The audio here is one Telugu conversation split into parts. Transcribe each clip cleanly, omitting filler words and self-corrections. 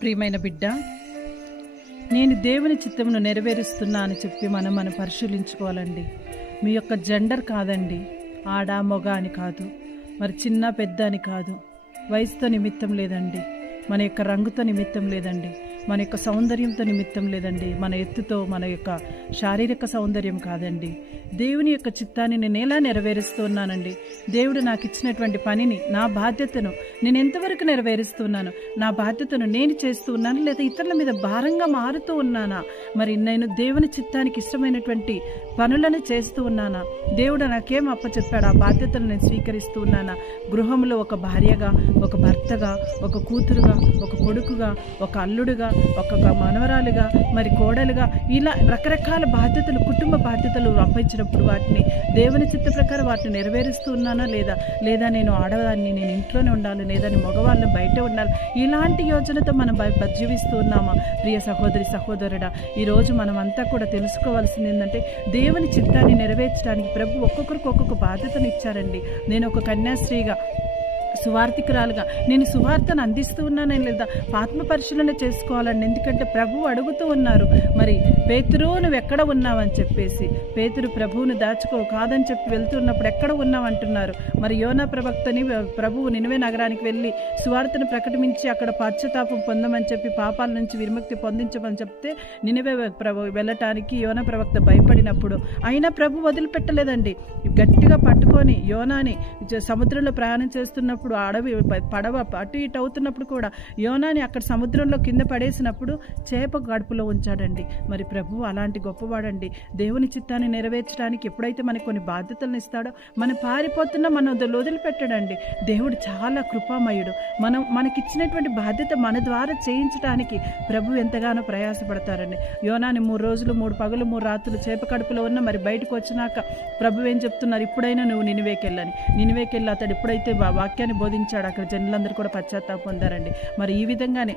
ప్రియమైన బిడ్డ, నేను దేవుని చిత్తమును నెరవేరుస్తున్నా అని చెప్పి మనం పరిశీలించుకోవాలండి. మీ యొక్క జెండర్ కాదండి, ఆడ మొగ అని కాదు, మరి చిన్న పెద్ద అని కాదు, వయసుతో నిమిత్తం లేదండి, మన యొక్క రంగుతో నిమిత్తం లేదండి, మన యొక్క సౌందర్యంతో నిమిత్తం లేదండి, మన ఎత్తుతో, మన యొక్క శారీరక సౌందర్యం కాదండి. దేవుని యొక్క చిత్తాన్ని నేను ఎలా నెరవేరుస్తున్నానండి? దేవుడు నాకు ఇచ్చినటువంటి పనిని, నా బాధ్యతను నేను ఎంతవరకు నెరవేరుస్తున్నాను? నా బాధ్యతను నేను చేస్తూ ఉన్నాను, లేదా ఇతరుల మీద భారంగా మారుతూ ఉన్నానా? మరి నేను దేవుని చిత్తానికి ఇష్టమైనటువంటి పనులను చేస్తూ ఉన్నానా? దేవుడు నాకేం అప్పచెప్పాడు, ఆ బాధ్యతను నేను స్వీకరిస్తూ ఉన్నానా? గృహంలో ఒక భార్యగా, ఒక భర్తగా, ఒక కూతురుగా, ఒక కొడుకుగా, ఒక అల్లుడుగా, ఒక మనవరాలుగా, మరి కోడలుగా, ఇలా రకరకాల బాధ్యతలు, కుటుంబ బాధ్యతలు అప్పయించినప్పుడు వాటిని దేవుని చిత్త ప్రకారం వాటిని నెరవేరుస్తూ ఉన్నానా లేదా నేను ఆడదాన్ని, నేను ఇంట్లోనే ఉండాలి, లేదా మగవాళ్ళని బయట ఉండాలి, ఇలాంటి యోచనతో మనం జీవిస్తూ ఉన్నామా? ప్రియ సహోదరి సహోదరుడా, ఈరోజు మనం అంతా కూడా తెలుసుకోవాల్సింది ఏంటంటే, దేవుని చిత్తాన్ని నెరవేర్చడానికి ప్రభు ఒక్కొక్కరికి ఒక్కొక్క బాధ్యతను ఇచ్చారండి. నేను ఒక కన్యాశ్రీగా, సువార్థికురాలుగా నేను సువార్తను అందిస్తూ ఉన్నానని, లేదా ఆత్మ పరిశీలన చేసుకోవాలండి. ఎందుకంటే ప్రభువు అడుగుతూ ఉన్నారు, మరి పేతురు నువ్వు ఎక్కడ ఉన్నావని చెప్పేసి. పేతురు ప్రభువును దాచుకో కాదని చెప్పి వెళ్తున్నప్పుడు ఎక్కడ ఉన్నావంటున్నారు. మరి యోనా ప్రవక్తని ప్రభువు నినవే నగరానికి వెళ్ళి సువార్తను ప్రకటించి అక్కడ పశ్చాత్తాపం పొందమని చెప్పి, పాపాల నుంచి విముక్తి పొందించమని చెప్తే నినవే వెళ్ళటానికి యోనా ప్రవక్త భయపడినప్పుడు అయినా ప్రభు వదిలిపెట్టలేదండి. గట్టిగా పట్టుకొని యోనాని సముద్రంలో ప్రయాణం చేస్తున్నప్పుడు, అడవి పడవ అటు ఇటు అవుతున్నప్పుడు కూడా యోనాని అక్కడ సముద్రంలో కింద పడేసినప్పుడు చేప గడుపులో ఉంచాడండి. మరి ప్రభువు అలాంటి గొప్పవాడండి. దేవుని చిత్తాన్ని నెరవేర్చడానికి ఎప్పుడైతే మనకు కొన్ని బాధ్యతలను ఇస్తాడో, మనం పారిపోతున్నా మనం వదిలిపెట్టడండి. దేవుడు చాలా కృపామయుడు. మనకిచ్చినటువంటి బాధ్యత మన ద్వారా చేయించడానికి ప్రభు ఎంతగానో ప్రయాసపడతారండి. యోనాని 3 రోజులు 3 పగలు 3 రాత్రులు చేప కడుపులో ఉన్న మరి బయటకు వచ్చినాక ప్రభు ఏం చెప్తున్నారు? ఇప్పుడైనా నువ్వు నినివేకెళ్ళి అతడు ఎప్పుడైతే వాక్యాన్ని బోధించాడు, అక్కడ జనులందరూ కూడా పశ్చాత్తాపం పొందారండి. మరి ఈ విధంగానే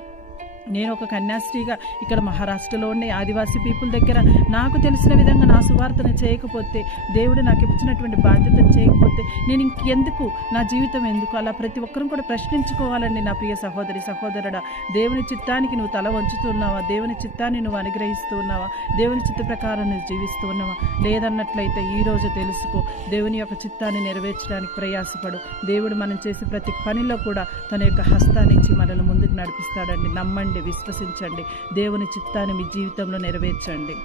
నేను ఒక కన్యాశ్రీగా ఇక్కడ మహారాష్ట్రలోని ఆదివాసీ పీపుల్ దగ్గర నాకు తెలిసిన విధంగా నా సువార్తను చేయకపోతే, దేవుడు నాకు ఇచ్చినటువంటి బాధ్యతను చేయకపోతే నేను ఇంకెందుకు, నా జీవితం ఎందుకు? అలా ప్రతి ఒక్కరూ కూడా ప్రశ్నించుకోవాలండి. నా ప్రియ సహోదరి సహోదరుడా, దేవుని చిత్తానికి నువ్వు తల వంచుతున్నావా? దేవుని చిత్తాన్ని నువ్వు అనుగ్రహిస్తూ ఉన్నావా? దేవుని చిత్త ప్రకారం నువ్వు జీవిస్తూ ఉన్నావా? లేదన్నట్లయితే ఈరోజు తెలుసుకో, దేవుని యొక్క చిత్తాన్ని నెరవేర్చడానికి ప్రయాసపడు. దేవుడు మనం చేసే ప్రతి పనిలో కూడా తన యొక్క హస్తాన్ని ఇచ్చి మనల్ని ముందుకు నడిపిస్తాడండి. నమ్మండి, విశ్వసించండి, దేవుని చిత్తాన్ని మీ జీవితంలో నెరవేర్చండి.